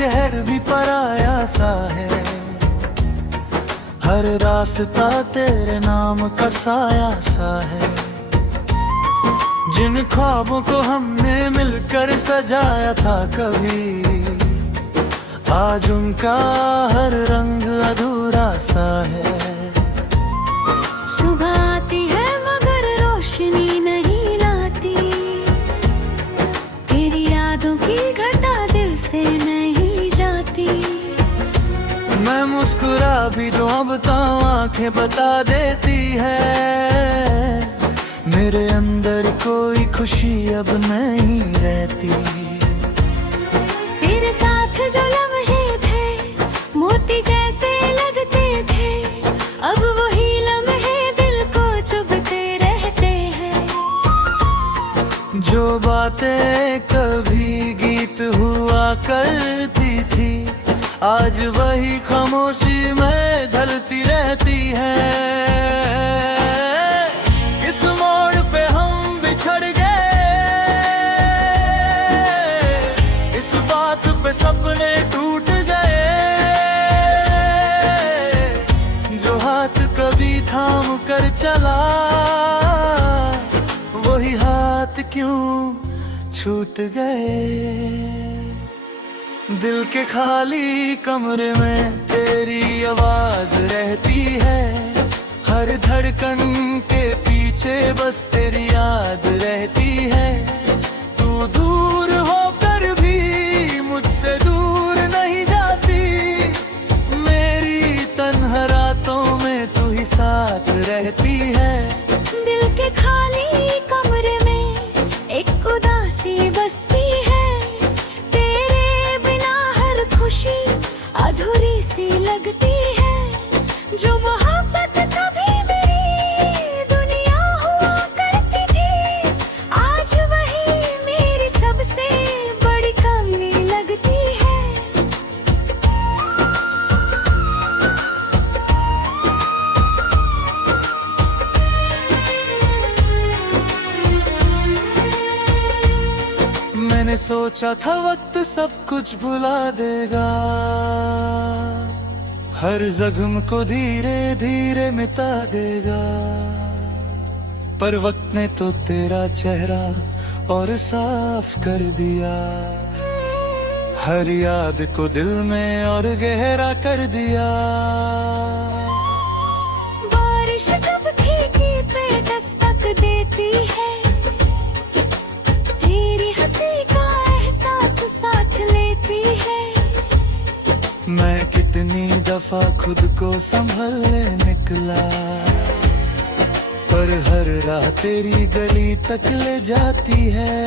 शहर भी पराया सा है, हर रास्ता तेरे नाम का साया सा है। जिन ख्वाबों को हमने मिलकर सजाया था कभी, आज उनका हर रंग अधूरा सा है। सुबह आती है मगर रोशनी नहीं लाती, तेरी यादों की घटा दिल से नहीं जाती। मैं मुस्कुरा भी दूं अब तो आंखें बता देती है, मेरे अंदर कोई खुशी अब नहीं रहती। तेरे साथ जो लम्हे थे मोती जैसे लगते थे, अब वही लम्हे दिल को चुभते रहते हैं। जो बातें कभी गीत हुआ करती थी, आज वही खामोशी में ढलती रहती है। इस मोड़ पे हम बिछड़ गए, इस बात पे सपने टूट गए। जो हाथ कभी थाम कर चला, वही हाथ क्यों छूट गए। दिल के खाली कमरे में तेरी आवाज रहती है, हर धड़कन के पीछे बस तेरी याद रहती है। तू दूर होकर भी मुझसे दूर नहीं जाती, मेरी तन्हा रातों में तू ही साथ रहती है। दिल के खाली कमरे में एक उदासी बसती है, तेरे बिना हर खुशी अधूरी सी लगती है। जो मोहब्बत कभी मेरी दुनिया हुआ करती थी, आज वही मेरी सबसे बड़ी कमी लगती है। मैंने सोचा था वक्त सब कुछ भुला देगा, हर जख्म को धीरे धीरे मिटा देगा। पर वक्त ने तो तेरा चेहरा और साफ कर दिया, हर याद को दिल में और गहरा कर दिया। बारिश जब भीगी पे दस्तक देती है, तेरी हंसी का एहसास साथ लेती है। मैं कितनी दफा खुद को संभलने निकला, पर हर राह तेरी गली तक ले जाती है।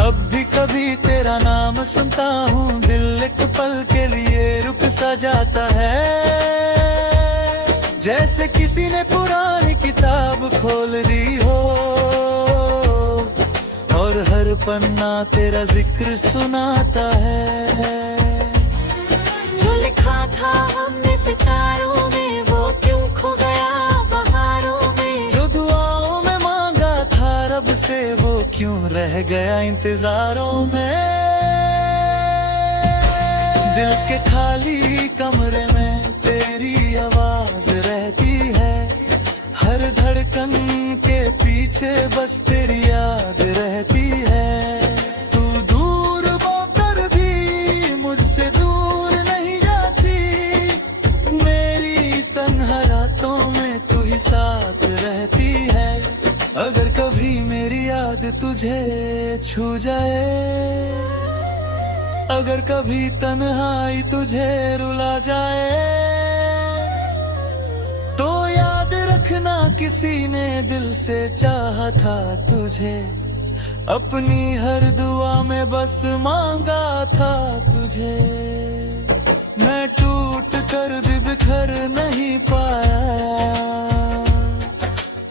अब भी कभी तेरा नाम सुनता हूँ, दिल एक पल के लिए रुक सा जाता है। जैसे किसी ने पुरानी किताब खोल दी हो, और हर पन्ना तेरा जिक्र सुनाता है। जो लिखा था हमने सितारों में, वो क्यों खो गया बहारों में। जो दुआओं में मांगा था रब से, वो क्यों रह गया इंतजारों में। दिल के खाली कमरे में तेरी आवाज रहती है, हर धड़कन के पीछे बस तेरी याद रहती है। तू दूर होकर भी मुझसे दूर नहीं जाती, मेरी तन्हा रातों में तू ही साथ रहती है। अगर कभी मेरी याद तुझे छू जाए, अगर कभी तन्हाई तुझे रुला जाए, तो याद रखना किसी ने दिल से चाहा था तुझे, अपनी हर दुआ में बस मांगा था तुझे। मैं टूट कर भी बिखर नहीं पाया,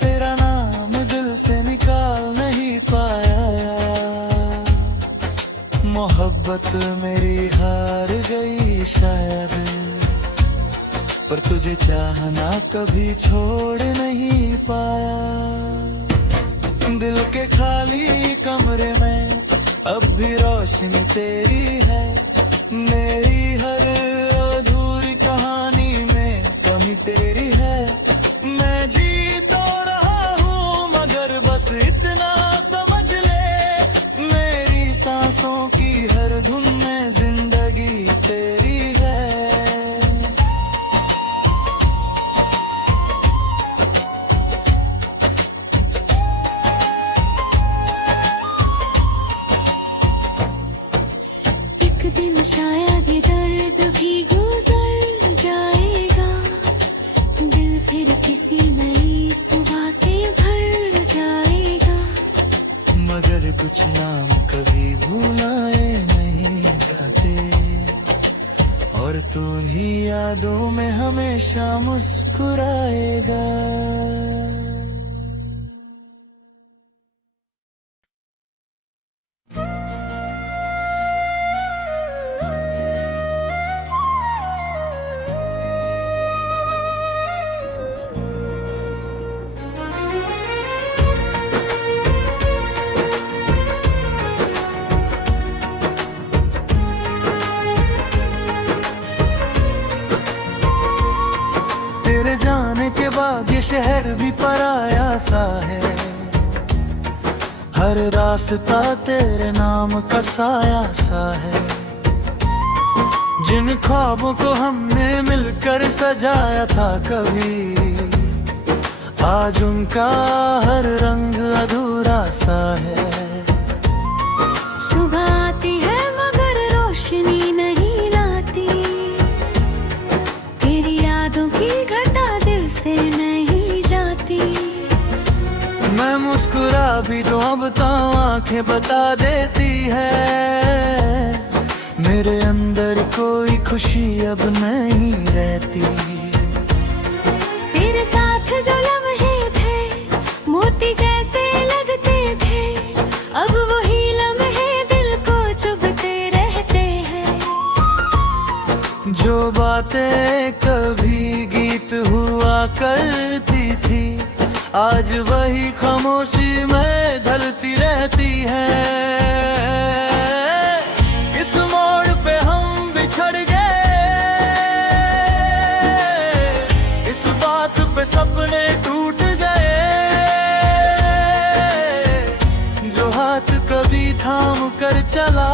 तेरा नाम दिल से निकाल नहीं पाया। मोहब्बत मेरी हार गई शायद, पर तुझे चाहना कभी छोड़ नहीं पाया। दिल के खाली कमरे में अब भी रोशनी तेरी है, मेरी हर अधूरी कहानी में कमी तेरी है। मैं जी तो रहा हूँ मगर बस इतना समझ ले, मेरी सांसों की हर धुन में जिंदगी तेरी है। एक दिन शायद ये दर्द भी गुजर जाएगा, दिल फिर किसी नई सुबह से भर जाएगा। मगर कुछ नाम कभी भुलाए नहीं जाते, और तू ही यादों में हमेशा मुस्कुराएगा। तेरे जाने के बाद ये शहर भी पराया सा है, हर रास्ता तेरे नाम का साया सा है। जिन ख्वाबों को हमने मिलकर सजाया था कभी, आज उनका हर रंग अधूरा सा है। सुबह आती है मगर रोशनी नहीं लाती, तेरी यादों की घटा दिल से नहीं जाती। मैं मुस्कुरा भी दूं अब तो आंखें बता देती है, मेरे अंदर कोई खुशी अब नहीं रहती। तेरे साथ जो लम्हे थे मोती जैसे लगते थे, अब वही लम्हे दिल को चुभते रहते हैं। जो बातें कभी गीत हुआ करती थी, आज वही खामोशी में ढलती रहती है। इस मोड़ पे हम बिछड़ गए, इस बात पे सपने टूट गए। जो हाथ कभी थाम कर चला,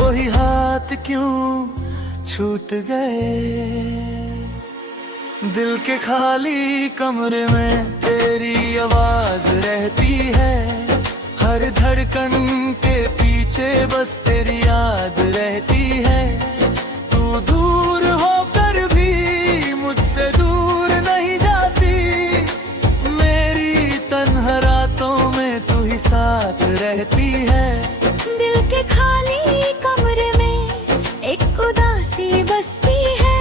वही हाथ क्यों छूट गए। दिल के खाली कमरे में तेरी आवाज रहती है, हर धड़कन के पीछे बस तेरी याद रहती है। तू दूर होकर भी मुझसे दूर नहीं जाती, मेरी तन्हा रातों में तू ही साथ रहती है। दिल के खाली कमरे में एक उदासी बसती है,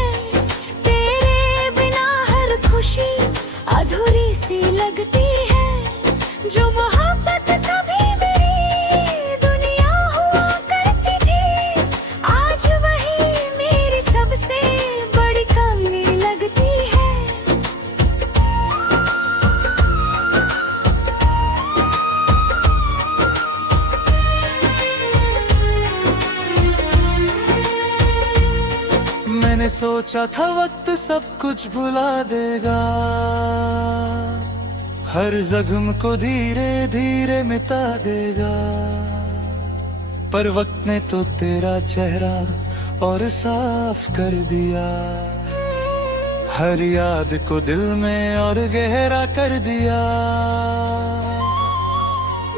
तेरे बिना हर खुशी अधूरी सी लगती है। जो मोहब्बत कभी मेरी दुनिया हुआ करती थी, आज वही मेरी सबसे बड़ी कमी लगती है। मैंने सोचा था वक्त सब कुछ भुला देगा, हर जख्म को धीरे धीरे मिटा देगा। पर वक्त ने तो तेरा चेहरा और साफ कर दिया, हर याद को दिल में और गहरा कर दिया।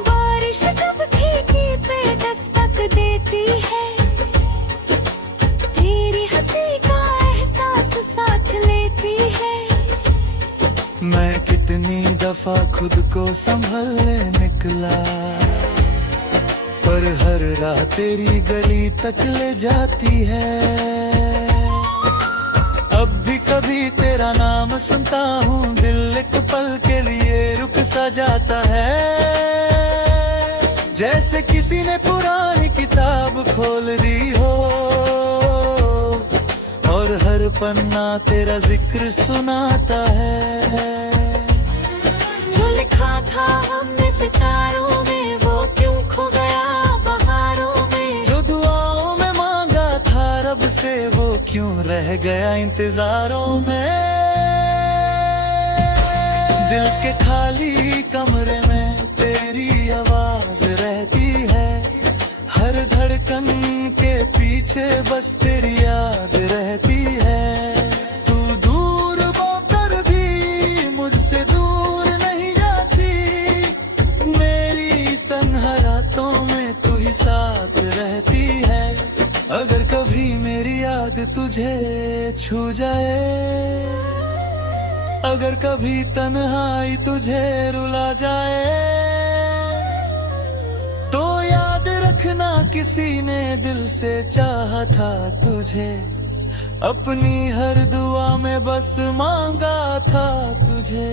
बारिश जब खिड़की पे दस्तक देती है, तेरी हंसी का एहसास साथ लेती है। मैं कितनी दफा खुद को संभलने निकला, पर हर राह तेरी गली तक ले जाती है। अब भी कभी तेरा नाम सुनता हूँ, दिल एक पल के लिए रुक सा जाता है। जैसे किसी ने पुरानी किताब खोल दी हो, और हर पन्ना तेरा जिक्र सुनाता है। जो लिखा था हमने सितारों में वो क्यों से वो क्यों रह गया इंतजारों में। दिल के खाली कमरे में तेरी आवाज रहती है, हर धड़कन के पीछे बस तेरी याद रहती है। तू दूर होकर भी मुझसे दूर नहीं जाती, मेरी तन्हा रातों में तू ही साथ रहती है। अगर कभी मेरी याद तुझे छू जाए, अगर कभी तन्हाई तुझे रुला जाए, तो याद रखना किसी ने दिल से चाहा था तुझे, अपनी हर दुआ में बस मांगा था तुझे।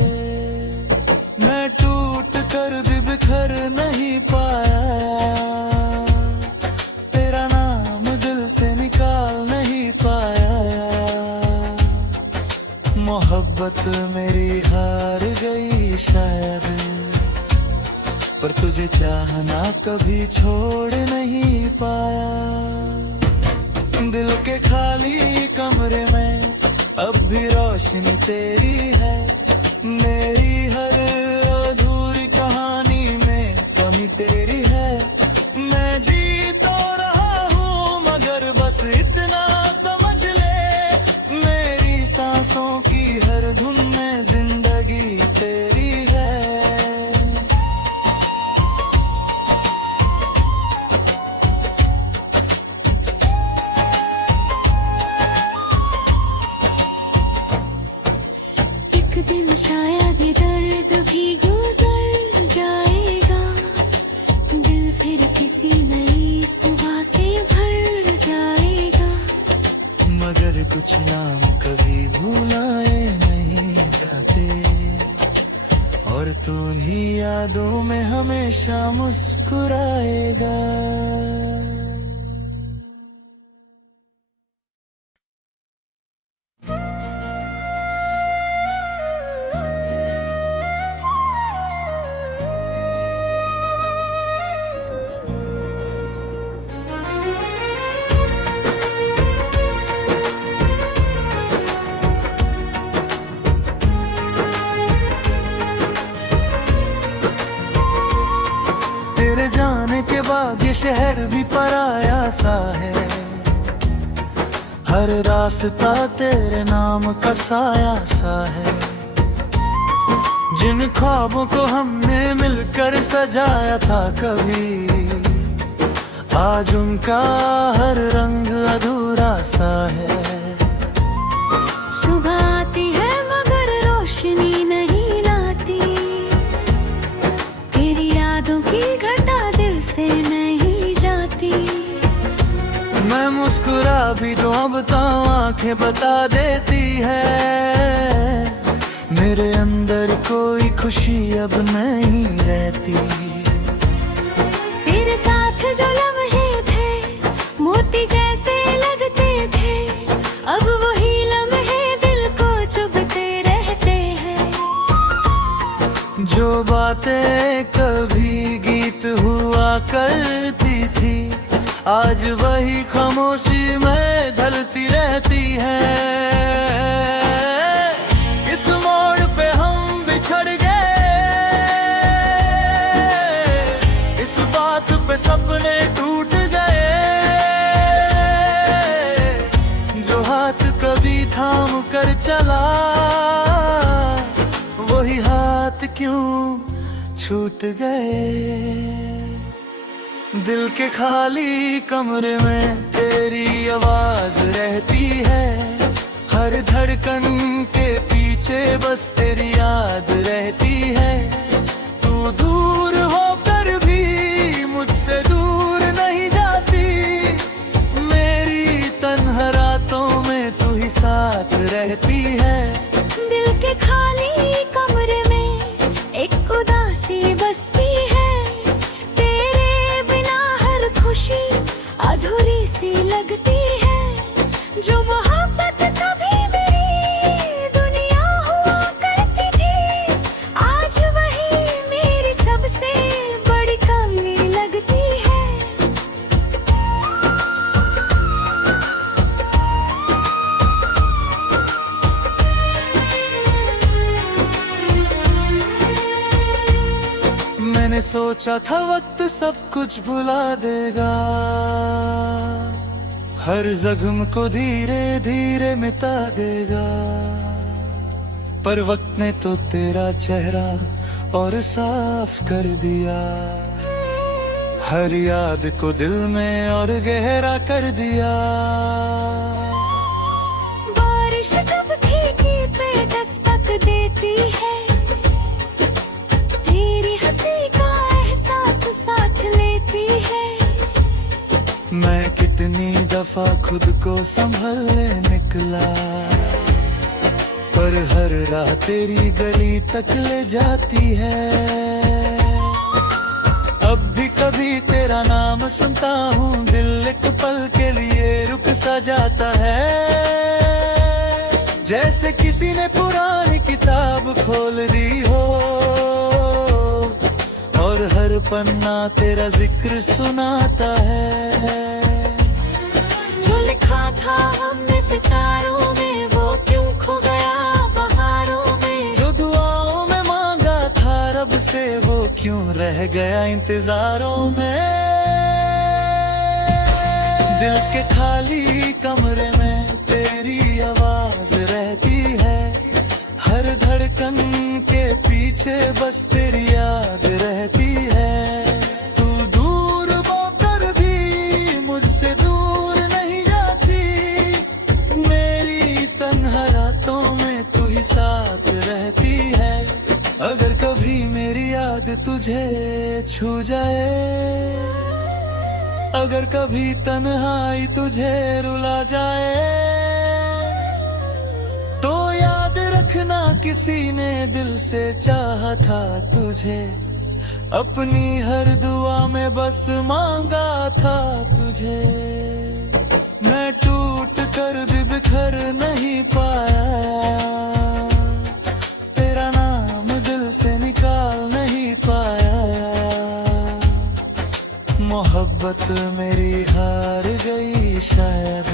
मैं टूट कर भी बिखर नहीं पाया, तेरा नाम दिल से निकाल नहीं पाया। मोहब्बत मेरी हार गई शायद, पर तुझे चाहना कभी छोड़ नहीं पाया। दिल के खाली कमरे में अब भी रोशनी तेरी है, मेरी हर अधूरी कहानी में कमी तेरी है। मैं जी तो रहा हूँ मगर बस इतना समझ ले, मेरी सांसों की हर धुन में जिंदगी तेरी है। एक दिन शायद ये दर्द भी गुजर जाएगा, दिल फिर किसी नई सुबह से भर जाएगा। मगर कुछ नाम कभी भुलाए नहीं जाते, और तू उन्हीं यादों में हमेशा मुस्कुराएगा। तेरे जाने के बाद ये शहर भी पराया सा है, हर रास्ता तेरे नाम का साया सा है। जिन ख्वाबों को हमने मिलकर सजाया था कभी, आज उनका हर रंग अधूरा सा है। सुबह आती है मगर रोशनी नहीं लाती, तेरी यादों की घटा दिल से नहीं जाती। मैं मुस्कुरा भी दूं अब तो आंखें बता देती है, मेरे अंदर कोई खुशी अब नहीं रहती। तेरे साथ जो लम्हे थे मोती जैसे लगते थे, अब वही लम्हे दिल को चुभते रहते हैं। जो बातें कभी गीत हुआ करती थी, आज वही खामोशी में ढलती रहती है। इस मोड़ पे हम बिछड़ गए, इस बात पे सपने टूट गए। जो हाथ कभी थाम कर चला, वही हाथ क्यों छूट गए। दिल के खाली कमरे में तेरी आवाज रहती है, हर धड़कन के पीछे बस तेरी याद रहती है। तू दूर होकर भी मुझसे दूर नहीं जाती, मेरी तन्हा रातों में तू ही साथ रहती है। दिल के खाली कमरे में एक उदासी बसती है, तेरे बिना हर खुशी अधूरी सी लगती है। जो मोहब्बत कभी मेरी दुनिया हुआ करती थी, आज वही मेरी सबसे बड़ी कमी लगती है। सोचा था वक्त सब कुछ भुला देगा, हर जख्म को धीरे धीरे मिटा देगा। पर वक्त ने तो तेरा चेहरा और साफ कर दिया, हर याद को दिल में और गहरा कर दिया। बारिश जब खिड़की पे दस्तक देती है, तेरी हंसी का एहसास साथ लेती है। मैं कितनी दफा खुद को संभलने निकला, पर हर राह तेरी गली तक ले जाती है। अब भी कभी तेरा नाम सुनता हूँ, दिल एक पल के लिए रुक सा जाता है। जैसे किसी ने पुरानी किताब खोल दी हो और हर पन्ना तेरा जिक्र सुनाता है। जो लिखा था हमने सितारों में, वो क्यों खो गया बहारों में। जो दुआओं में मांगा था रब से, वो क्यों रह गया इंतजारों में। दिल के खाली कमरे में तेरी आवाज रहती है, हर धड़कन के पीछे बस तेरी याद रहती है। तू दूर होकर भी मुझसे दूर नहीं जाती, मेरी तन्हा रातों में तू ही साथ रहती है। अगर कभी मेरी याद तुझे छू जाए, अगर कभी तन्हाई तुझे रुला जाए, तो याद रखना किसी ने दिल से चाहा था तुझे, अपनी हर दुआ में बस मांगा था तुझे। मैं टूट कर भी बिखर नहीं पाया, तेरा नाम दिल से निकाल नहीं पाया। मोहब्बत मेरी हार गई शायद,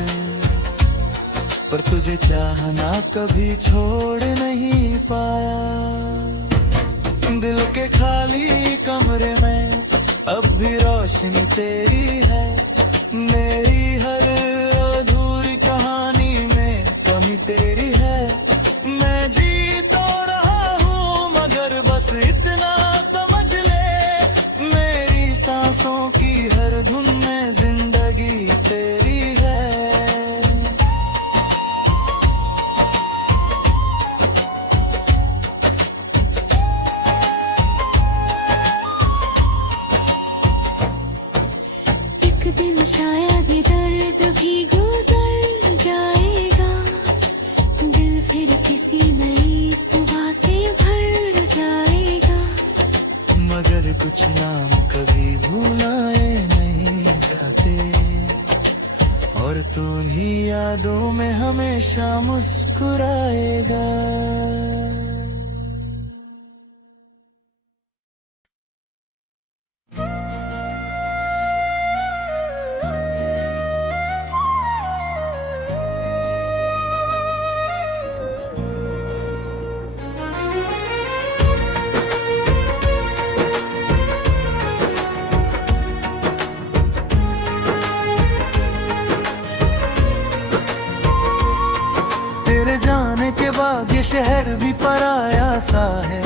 पर तुझे चाहना कभी छोड़ नहीं पाया। दिल के खाली कमरे में अब भी रोशनी तेरी है, मेरी हर अधूरी कहानी में कमी तेरी है। मैं जी तो रहा हूँ मगर बस इतना समझ ले, मेरी सांसों की हर धुन में जिंदगी तेरी है। एक दिन शायद ये दर्द भी गुजर जाएगा, दिल फिर किसी नई सुबह से भर जाएगा। मगर कुछ नाम कभी भुलाए नहीं जाते, और तू ही यादों में हमेशा मुस्कुराएगा। तेरे जाने के बाद ये शहर भी पराया सा है,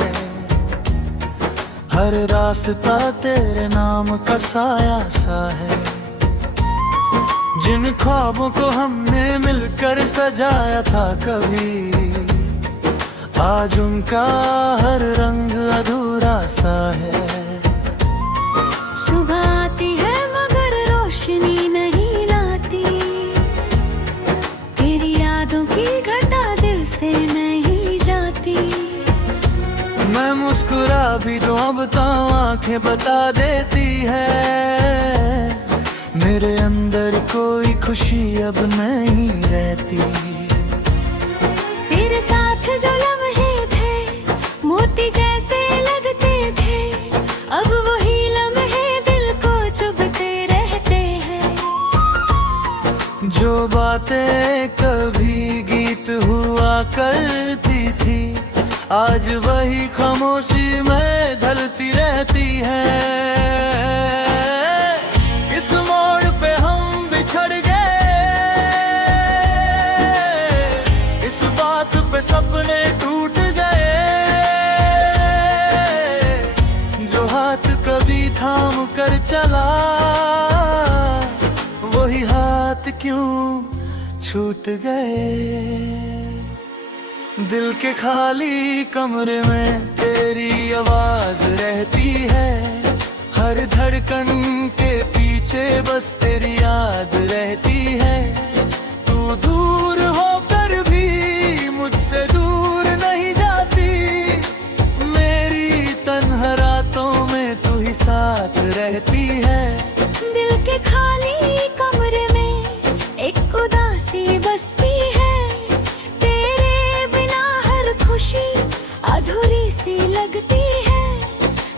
हर रास्ता तेरे नाम का साया सा है। जिन ख्वाबों को हमने मिलकर सजाया था कभी, आज उनका हर रंग अधूरा सा है। सुबह आती है मगर रोशनी नहीं लाती, तेरी यादों की घटा दिल से नहीं जाती। मैं मुस्कुरा भी दूं अब तो आंखें बता देती है, मेरे अंदर कोई खुशी अब नहीं रहती। तेरे साथ जो लम्हे थे मोती जैसे लगते थे, अब वही लम्हे दिल को चुभते रहते हैं। जो बातें कभी गीत हुआ करती थी, आज वही खामोशी में ढलती रहती है। पे सपने टूट गए, जो हाथ कभी थाम कर चला वही हाथ क्यों छूट गए। दिल के खाली कमरे में तेरी आवाज रहती है, हर धड़कन के पीछे बस तेरी याद रहती है। तू दूर होकर भी मुझसे दूर नहीं जाती, मेरी तन्हा रातों में तू ही साथ रहती है। दिल के खाली कमरे में एक उदासी बसती है, तेरे बिना हर खुशी अधूरी सी लगती है।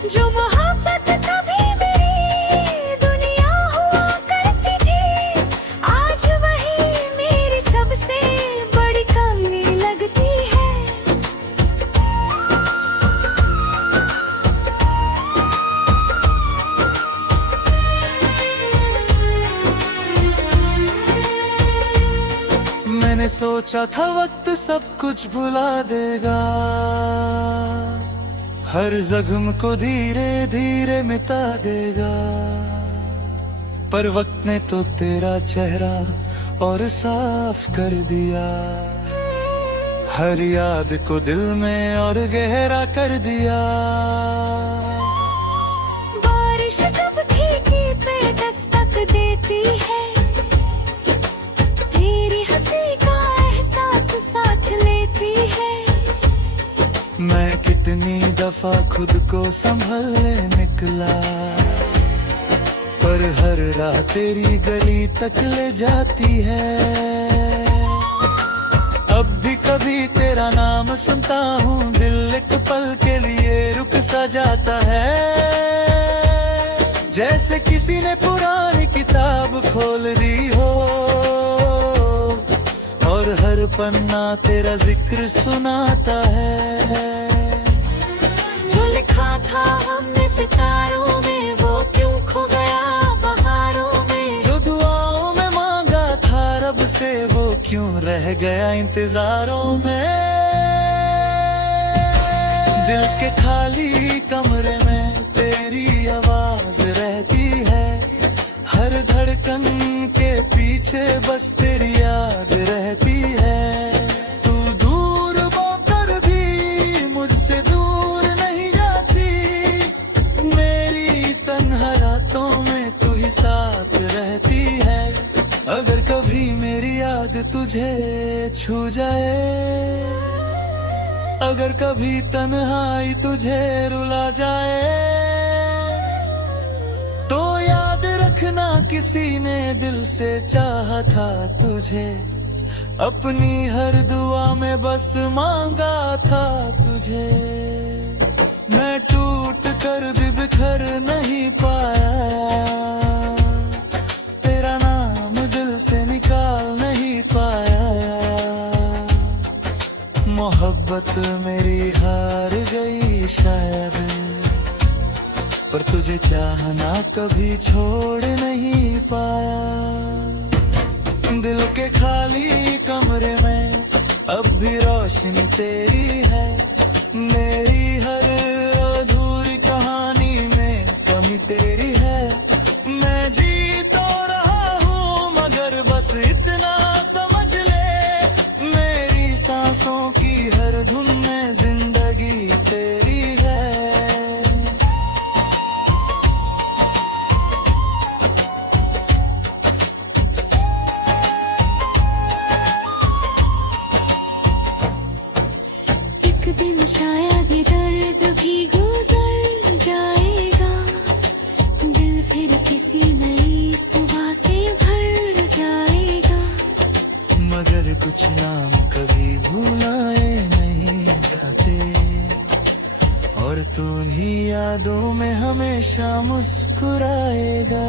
जो मोहब्बत कभी मेरी दुनिया हुआ करती थी, आज वही मेरी सबसे बड़ी कमी लगती है। मैंने सोचा था वक्त सब कुछ भुला देगा, हर जख्म को धीरे धीरे मिटा देगा, पर वक्त ने तो तेरा चेहरा और साफ कर दिया, हर याद को दिल में और गहरा कर दिया। बारिश जब भीगी पे दस्तक देती है, तेरी हंसी का एहसास साथ लेती है। मैं कितनी दफा खुद को संभलने निकला, पर हर राह तेरी गली तक ले जाती है। अब भी कभी तेरा नाम सुनता हूँ, दिल एक पल के लिए रुक सा जाता है, जैसे किसी ने पुरानी किताब खोल दी हो और हर पन्ना तेरा जिक्र सुनाता है। जो लिखा था हमने सितारों में वो क्यों खो गया बहारों में, जो दुआओं में मांगा था रब से वो क्यों रह गया इंतजारों में। दिल के खाली कमरे में तेरी आवाज रहती है, हर धड़कन के पीछे बस तेरी याद रहती है। तू दूर होकर भी मुझसे दूर नहीं जाती, मेरी तन्हा रातों में तू ही साथ रहती है। अगर कभी मेरी याद तुझे छू जाए, अगर कभी तन्हाई तुझे रुला जाए, तो याद रखना किसी ने दिल से चाहा था तुझे, अपनी हर दुआ में बस मांगा था तुझे। मैं टूट कर भी बिखर नहीं पाया, तेरा नाम दिल से निकाल नहीं पाया। मोहब्बत मेरी हार गई शायद, पर तुझे चाहना कभी छोड़ नहीं पाया। दिल के खाली कमरे में अब भी रोशनी तेरी है, मेरी हर अधूरी कहानी में कमी तेरी है। मैं जी तो रहा हूँ मगर बस इतना समझ ले, मेरी सांसों की हर धुन में जिंदगी तेरी है। एक दिन शायद ये दर्द भी गुजर जाएगा, दिल फिर किसी नई सुबह से भर जाएगा। मगर कुछ नाम कभी भुलाए नहीं जाते, और तू उन्हीं यादों में हमेशा मुस्कुराएगा।